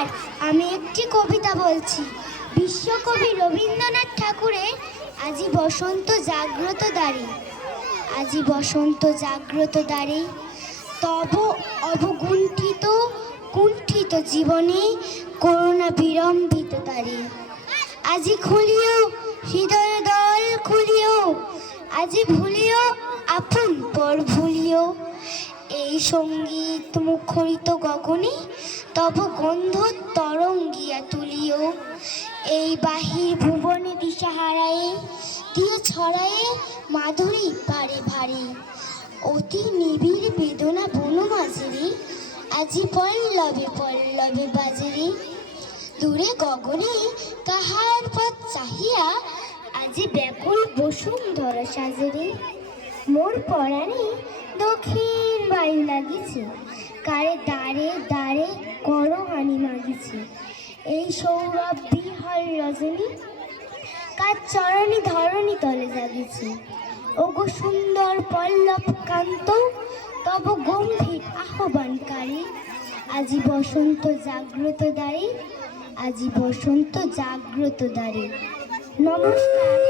নমস্কার আমি একটি কবিতা বলছি। বিশ্বকবি রবীন্দ্রনাথ ঠাকুরের আজি বসন্ত জাগ্রত দ্বারে আজি বসন্ত জাগ্রত দ্বারে তব অবগুণ্ঠিত কুণ্ঠিত জীবনে করুণা বিড়ম্বিত তারে। আজি খুলিও হৃদয় দল খুলিও, আজি ভুলিও আপন পর ভুলিও। এই সংগীত মুখরিত গগনে তব গন্ধ তরঙ্গিয়া তুলিও। এই বাহির ভুবনে দিশাহারায়ে দিও ছড়ায়ে মাধুরী পারে ভারে। অতি নিবিড় বেদনা বনু মাঝেরে, আজি পল্লবে পল্লবে বাজেরে। দূরে গগনে কাহার পথ চাহিয়া, আজি ব্যাকুল বসুন্ধরা সাজেরে। মোর পরাণে দক্ষিণ বায়ু লাগিছে কারে দাঁড়ে দাঁড়ে করহানি মাগিছে। এই সৌরভ বিহল রজনী, কার চরণী ধরণী তলে জাগিছে। ওগো সুন্দর পল্লব কান্ত, তব গম্ভীর আহ্বানকারী। আজি বসন্ত জাগ্রত দ্বারে, আজি বসন্ত জাগ্রত দ্বারে। নমস্কার।